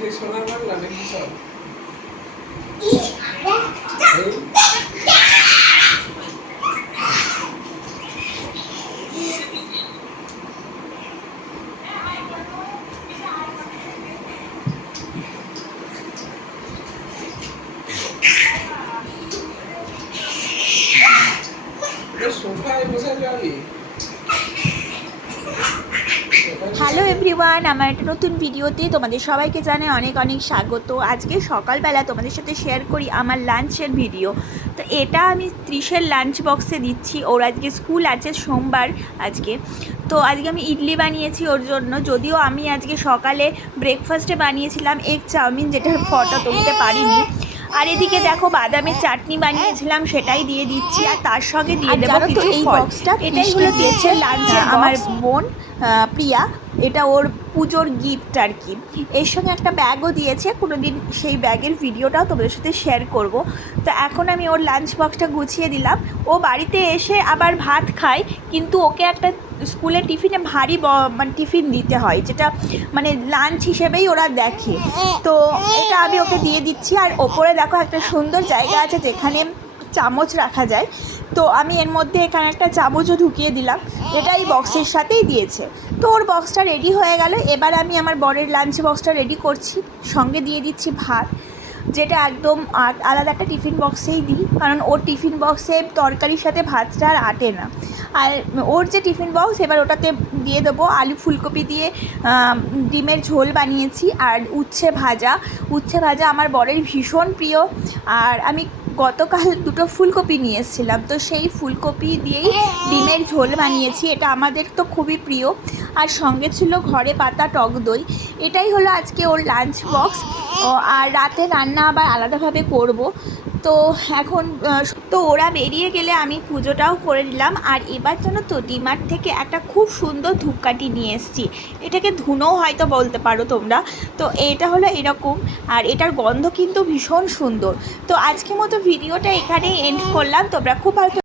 যে সোনার বাংলা নাকি সব? সোফায় বসে যাবি হ্যালো এভরিওয়ান আমার একটা নতুন ভিডিওতে তোমাদের সবাইকে জানাই অনেক অনেক স্বাগত। আজকে সকালবেলা তোমাদের সাথে শেয়ার করি আমার লাঞ্চের ভিডিও। তো এটা আমি ত্রিশের লাঞ্চ বক্সে দিচ্ছি, ওর আজকে স্কুল আছে সোমবার আজকে। তো আজকে আমি ইডলি বানিয়েছি ওর জন্য, যদিও আমি আজকে সকালে ব্রেকফাস্টে বানিয়েছিলাম এগ চাউমিন, যেটার ফটো তুলতে পারিনি। আর এদিকে দেখো বাদামের চাটনি বানিয়েছিলাম সেটাই দিয়ে দিচ্ছি আর তার সঙ্গে দিয়ে দেবো কিছু ফল। বক্সটা এটাই হলো দিয়েছে লাঞ্চে আমার বোন প্রিয়া এটা ওর পুজোর গিফট আর কি। এর সঙ্গে একটা ব্যাগও দিয়েছে কোনো দিন সেই ব্যাগের ভিডিওটাও তোমাদের সাথে শেয়ার করব। তো এখন আমি ওর লাঞ্চ বক্সটা গুছিয়ে দিলাম। ও বাড়িতে এসে আবার ভাত খায়, কিন্তু ওকে একটা স্কুলের টিফিনে ভারী মানে টিফিন দিতে হয়, যেটা মানে লাঞ্চ হিসেবেই ওরা দেখে। তো এটা আমি ওকে দিয়ে দিচ্ছি, আর ওপরে দেখো একটা সুন্দর জায়গা আছে যেখানে চামচ রাখা যায়। তো আমি এর মধ্যে এখানে একটা চামচও ঢুকিয়ে দিলাম। এটা এই বক্সের সাথেই দিয়েছে। তো ওর বক্সটা রেডি হয়ে গেল। এবার আমি আমার বরের লাঞ্চ বক্সটা রেডি করছি। সঙ্গে দিয়ে দিচ্ছি ভাত, যেটা একদম আলাদা একটা টিফিন বক্সেই দিই। কারণ ওর টিফিন বক্সে তরকারির সাথে ভাতটা আর আটে না। আর ওর যে টিফিন বক্স এবার ওটাতে দিয়ে দেবো আলু ফুলকপি দিয়ে ডিমের ঝোল বানিয়েছি আর উচ্ছে ভাজা। উচ্ছে ভাজা আমার বরের ভীষণ প্রিয় আর আমি গতকাল দুটো ফুলকপি নিয়ে এসেছিলাম। তো সেই ফুলকপি দিয়েই ডিমের ঝোল বানিয়েছি, এটা আমাদের তো খুবই প্রিয়। আর সঙ্গে ছিল ঘরে পাতা টক দই। এটাই হলো আজকে ওর লাঞ্চ বক্স আর রাতে রান্না আবার আলাদাভাবে করব। তো এখন তো ওরা বেরিয়ে গেলে আমি পুজোটাও করে দিলাম আর এবার যেন তো ডিমার্ট থেকে একটা খুব সুন্দর ধূপকাঠি নিয়ে এসেছি। এটাকে ধুনোও হয়তো বলতে পারো তোমরা। তো এটা হলো এরকম। আর এটার গন্ধ কিন্তু ভীষণ সুন্দর। তো আজকে মতো ভিডিওটা এখানেই এন্ড করলাম। তোমরা খুব ভালো